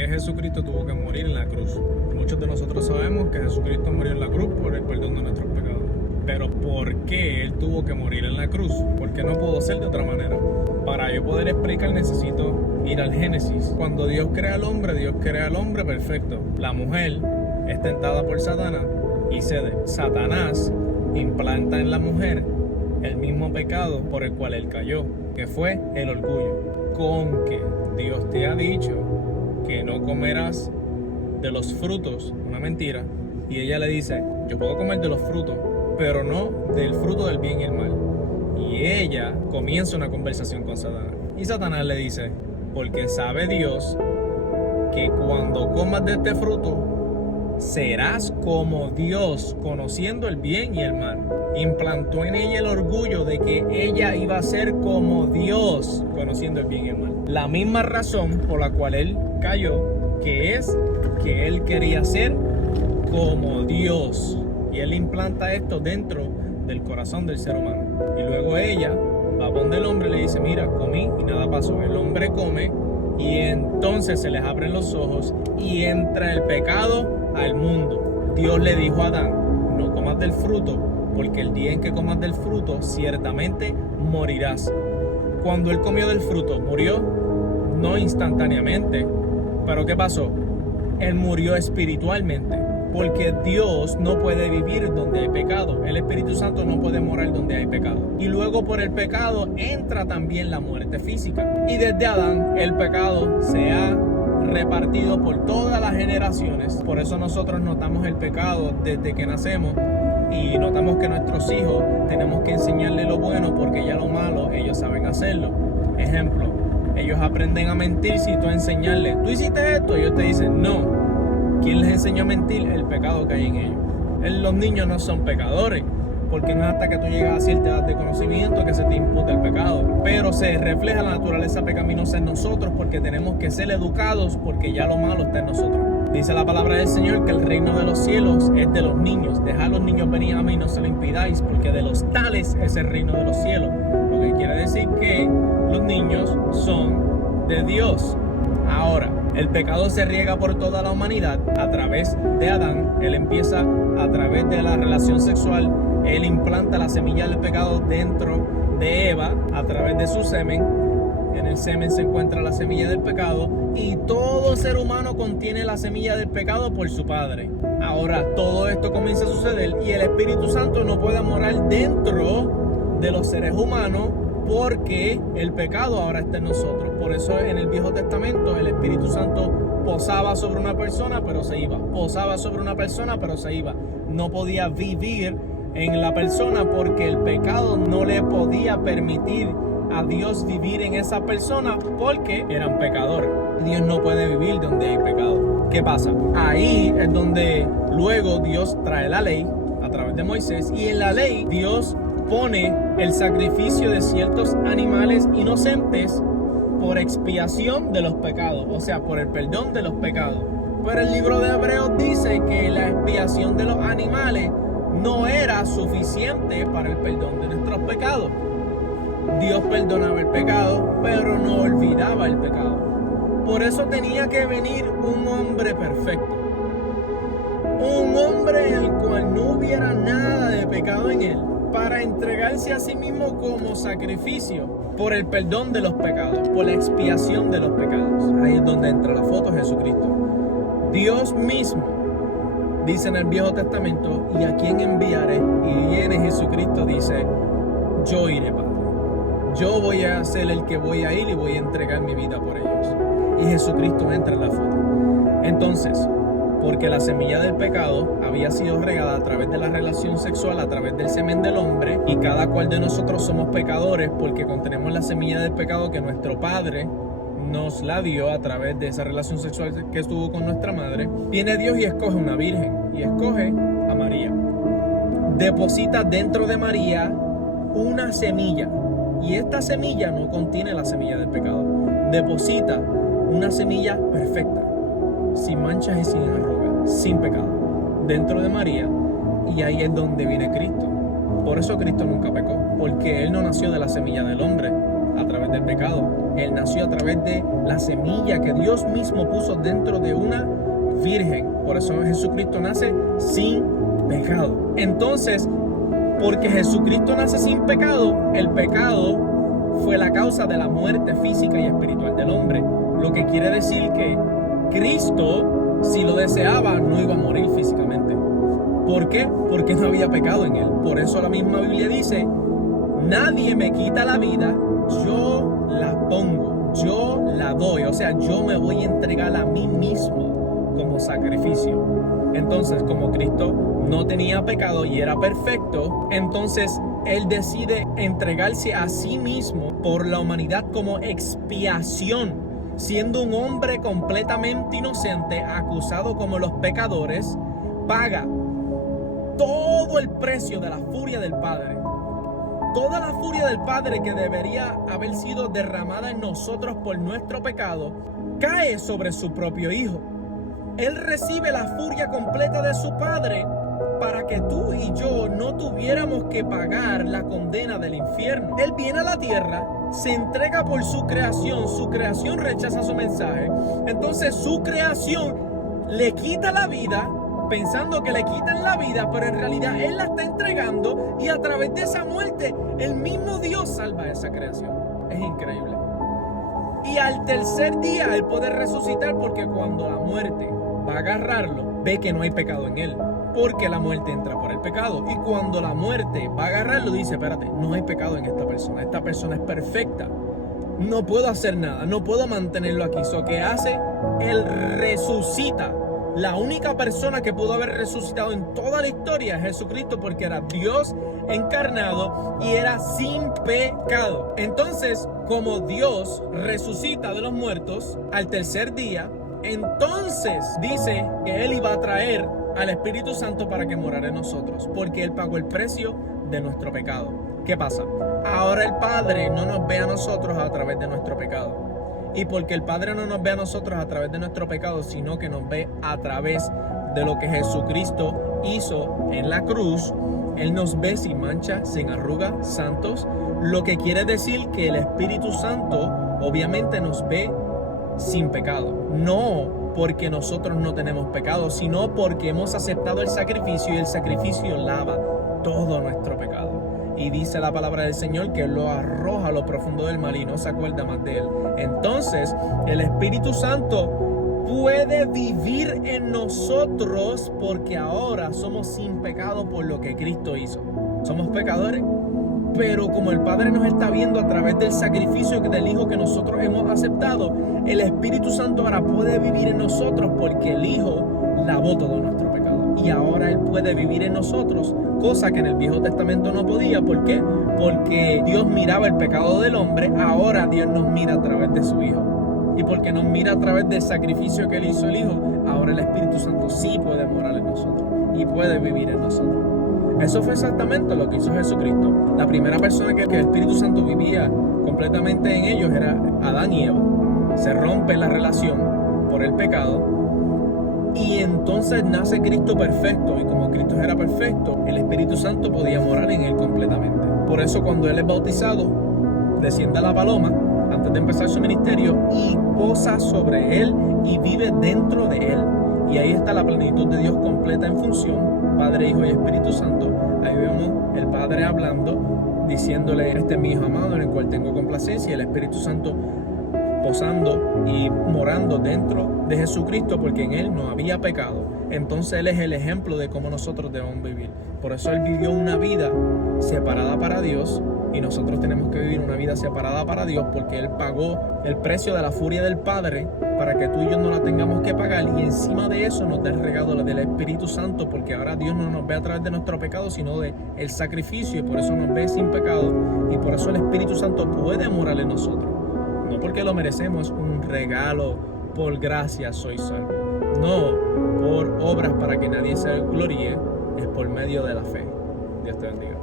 qué Jesucristo tuvo que morir en la cruz? Muchos de nosotros sabemos que Jesucristo murió en la cruz por el perdón de nuestros pecados. Pero ¿por qué Él tuvo que morir en la cruz? Porque no pudo ser de otra manera. Para yo poder explicar necesito ir al Génesis. Cuando Dios crea al hombre perfecto. La mujer es tentada por Satanás y cede. Satanás implanta en la mujer el mismo pecado por el cual él cayó, que fue el orgullo. Con que Dios te ha dicho que no comerás de los frutos, una mentira, y ella le dice, yo puedo comer de los frutos, pero no del fruto del bien y el mal. Y ella comienza una conversación con Satanás. Y Satanás le dice, porque sabe Dios que cuando comas de este fruto, serás como Dios, conociendo el bien y el mal. Implantó en ella el orgullo de que ella iba a ser como Dios, conociendo el bien y el mal. La misma razón por la cual él cayó, que es que él quería ser como Dios. Y él implanta esto dentro del corazón del ser humano. Y luego ella va a donde el hombre y le dice, mira, comí y nada pasó. El hombre come y entonces se les abren los ojos y entra el pecado al mundo. Dios le dijo a Adán, no comas del fruto, porque el día en que comas del fruto, ciertamente morirás. Cuando él comió del fruto, murió, no instantáneamente. Pero ¿qué pasó? Él murió espiritualmente, porque Dios no puede vivir donde hay pecado. El Espíritu Santo no puede morar donde hay pecado. Y luego por el pecado entra también la muerte física. Y desde Adán el pecado se ha repartido por todas las generaciones. Por eso nosotros notamos el pecado desde que nacemos y notamos que nuestros hijos tenemos que enseñarles lo bueno, porque ya lo malo ellos saben hacerlo. Ejemplo, ellos aprenden a mentir si tú enseñarles, tú hiciste esto, y ellos te dicen no. ¿Quién les enseñó a mentir? El pecado que hay en ellos. Los niños no son pecadores, porque no es hasta que tú llegas a cierta edad de conocimiento que se te imputa el pecado. Pero se refleja la naturaleza pecaminosa en nosotros, porque tenemos que ser educados, porque ya lo malo está en nosotros. Dice la palabra del Señor que el reino de los cielos es de los niños. Dejad a los niños venir a mí, no se lo impidáis, porque de los tales es el reino de los cielos. Lo que quiere decir que los niños son de Dios. Ahora, el pecado se riega por toda la humanidad a través de Adán. Él empieza a través de la relación sexual. Él implanta la semilla del pecado dentro de Eva a través de su semen. En el semen se encuentra la semilla del pecado, y todo ser humano contiene la semilla del pecado por su padre. Ahora todo esto comienza a suceder y el Espíritu Santo no puede morar dentro de los seres humanos, porque el pecado ahora está en nosotros. Por eso en el Viejo Testamento el Espíritu Santo posaba sobre una persona pero se iba. Posaba sobre una persona pero se iba. No podía vivir en la persona porque el pecado no le podía permitir a Dios vivir en esa persona, porque eran pecadores. Dios no puede vivir donde hay pecado. ¿Qué pasa? Ahí es donde luego Dios trae la ley a través de Moisés, y en la ley Dios pone el sacrificio de ciertos animales inocentes por expiación de los pecados, o sea, por el perdón de los pecados. Pero el libro de Hebreos dice que la expiación de los animales no era suficiente para el perdón de nuestros pecados. Dios perdonaba el pecado, pero no olvidaba el pecado. Por eso tenía que venir un hombre perfecto, un hombre en el cual no hubiera nada de pecado en él, para entregarse a sí mismo como sacrificio por el perdón de los pecados, por la expiación de los pecados. Ahí es donde entra la foto de Jesucristo. Dios mismo dice en el Viejo Testamento, ¿y a quién enviaré? Y viene Jesucristo, dice, yo iré, Padre. Yo voy a ser el que voy a ir y voy a entregar mi vida por ellos. Y Jesucristo entra en la foto. Entonces, porque la semilla del pecado había sido regada a través de la relación sexual, a través del semen del hombre, y cada cual de nosotros somos pecadores porque contenemos la semilla del pecado que nuestro Padre nos la dio a través de esa relación sexual que estuvo con nuestra madre. Viene Dios y escoge una virgen, y escoge a María. Deposita dentro de María una semilla, y esta semilla no contiene la semilla del pecado. Deposita una semilla perfecta, sin manchas y sin arrugas, sin pecado, dentro de María, y ahí es donde viene Cristo. Por eso Cristo nunca pecó, porque Él no nació de la semilla del hombre a través del pecado. Él nació a través de la semilla que Dios mismo puso dentro de una virgen. Por eso Jesucristo nace sin pecado. Entonces, porque Jesucristo nace sin pecado, el pecado fue la causa de la muerte física y espiritual del hombre. Lo que quiere decir que Cristo, si lo deseaba, no iba a morir físicamente. ¿Por qué? Porque no había pecado en él. Por eso la misma Biblia dice: nadie me quita la vida, yo la pongo, yo la doy. O sea, yo me voy a entregar a mí mismo como sacrificio. Entonces, como Cristo no tenía pecado y era perfecto, entonces Él decide entregarse a sí mismo por la humanidad como expiación, siendo un hombre completamente inocente, acusado como los pecadores, paga todo el precio de la furia del Padre. Toda la furia del Padre que debería haber sido derramada en nosotros por nuestro pecado, cae sobre su propio Hijo. Él recibe la furia completa de su Padre para que tú y yo no tuviéramos que pagar la condena del infierno. Él viene a la tierra, se entrega por su creación rechaza su mensaje. Entonces su creación le quita la vida, pensando que le quitan la vida, pero en realidad Él la está entregando, y a través de esa muerte el mismo Dios salva a esa creación. Es increíble. Y al tercer día Él puede resucitar, porque cuando la muerte va a agarrarlo, ve que no hay pecado en Él, porque la muerte entra por el pecado. Y cuando la muerte va a agarrarlo, dice: espérate, no hay pecado en esta persona es perfecta, no puedo hacer nada, no puedo mantenerlo aquí. ¿So qué hace? Él resucita. La única persona que pudo haber resucitado en toda la historia es Jesucristo, porque era Dios encarnado y era sin pecado. Entonces, como Dios resucita de los muertos al tercer día, entonces dice que Él iba a traer al Espíritu Santo para que morara en nosotros, porque Él pagó el precio de nuestro pecado. ¿Qué pasa? Ahora el Padre no nos ve a nosotros a través de nuestro pecado. Y porque el Padre no nos ve a nosotros a través de nuestro pecado, sino que nos ve a través de lo que Jesucristo hizo en la cruz, Él nos ve sin mancha, sin arruga, santos. Lo que quiere decir que el Espíritu Santo obviamente nos ve sin pecado. No porque nosotros no tenemos pecado, sino porque hemos aceptado el sacrificio, y el sacrificio lava todo nuestro pecado. Y dice la palabra del Señor que Él lo arroja a lo profundo del mar y no se acuerda más de Él. Entonces, el Espíritu Santo puede vivir en nosotros, porque ahora somos sin pecado por lo que Cristo hizo. Somos pecadores, pero como el Padre nos está viendo a través del sacrificio del Hijo que nosotros hemos aceptado, el Espíritu Santo ahora puede vivir en nosotros, porque el Hijo lavó todo nuestro pecado. Y ahora Él puede vivir en nosotros, cosa que en el Viejo Testamento no podía. ¿Por qué? Porque Dios miraba el pecado del hombre. Ahora Dios nos mira a través de su Hijo. Y porque nos mira a través del sacrificio que Él hizo el Hijo, ahora el Espíritu Santo sí puede morar en nosotros y puede vivir en nosotros. Eso fue exactamente lo que hizo Jesucristo. La primera persona que el Espíritu Santo vivía completamente en ellos era Adán y Eva. Se rompe la relación por el pecado, y entonces nace Cristo perfecto. Y como Cristo era perfecto, el Espíritu Santo podía morar en Él completamente. Por eso cuando Él es bautizado, desciende la paloma antes de empezar su ministerio y posa sobre Él y vive dentro de Él. Y ahí está la plenitud de Dios completa en función, Padre, Hijo y Espíritu Santo. Ahí vemos el Padre hablando, diciéndole: este es mi Hijo amado en el cual tengo complacencia, y el Espíritu Santo posando y morando dentro de Jesucristo, porque en Él no había pecado. Entonces Él es el ejemplo de cómo nosotros debemos vivir. Por eso Él vivió una vida separada para Dios, y nosotros tenemos que vivir una vida separada para Dios, porque Él pagó el precio de la furia del Padre para que tú y yo no la tengamos que pagar, y encima de eso nos da el regalo del Espíritu Santo, porque ahora Dios no nos ve a través de nuestro pecado, sino de el sacrificio, y por eso nos ve sin pecado, y por eso el Espíritu Santo puede morar en nosotros. No porque lo merecemos, es un regalo, por gracia soy salvo. No por obras para que nadie se gloríe, es por medio de la fe. Dios te bendiga.